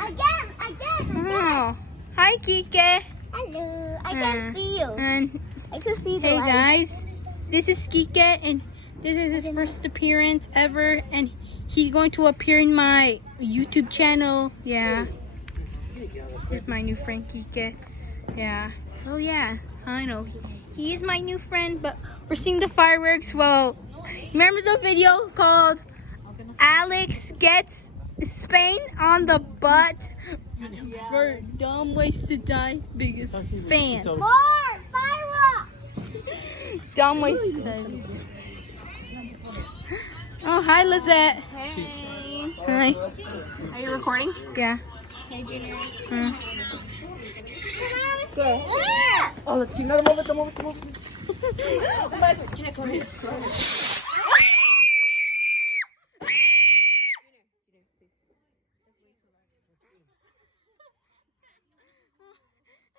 Again. Oh, hi, Kike. Hello. I can see you. And I can see the hey, light. guys, this is Kike, and this is his first appearance ever, and he's going to appear in my YouTube channel. Yeah, with my new friend Kike. Yeah. So yeah, I know he's my new friend, but we're seeing the fireworks. Well, remember the video called Alex Gets Spain on the Butt for Dumb Ways to Die? Biggest fan. More fireworks. Dumb Ways to Die. Oh, hi, Lizette. Hey. Hi. Are you recording? Yeah. Hey, Junior. Go. Oh, la chingada, muévete. Junior, come here.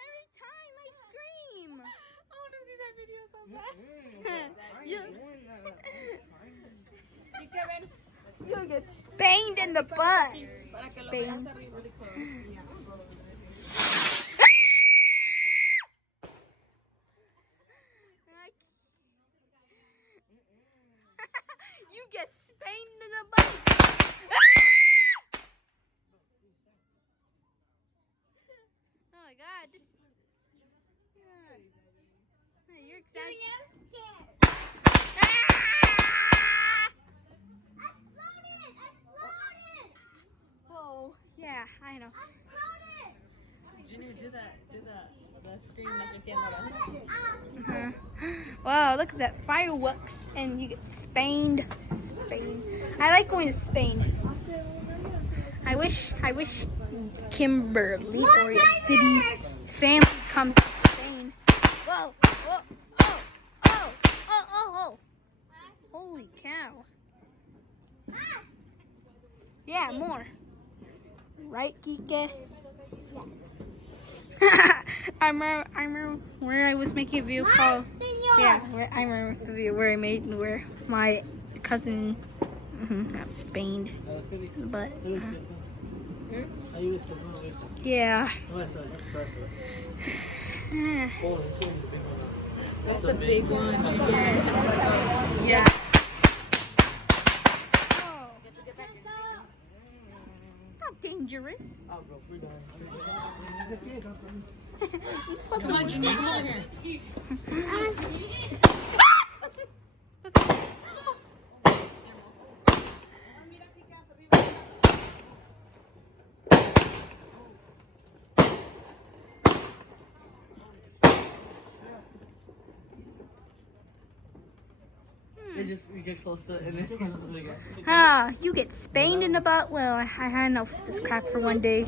Every time I scream. I want to see that video so bad. You get spanked in the butt. Spain. You get spanked in the butt. Oh my God. Yeah. You're excited. Oh, yeah, I know. Junior, do the scream like if Wow, look at that fireworks, and you get Spain. I like going to Spain. I wish Kimberly or Sydney's family comes to Spain. Whoa, oh. Holy cow. Yeah, more. Right, Kike? I remember where I was making a video called. Yeah, I remember the video where I made where my cousin got spained. But yeah. That's the big one. Yeah. Oh. Not dangerous. Come on, Junior, come over here. You get close to it and then You get spanked in the butt. Well, I had enough of this crap for one day.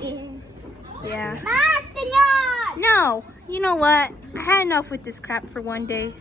Yeah. No, you know what? I had enough with this crap for one day.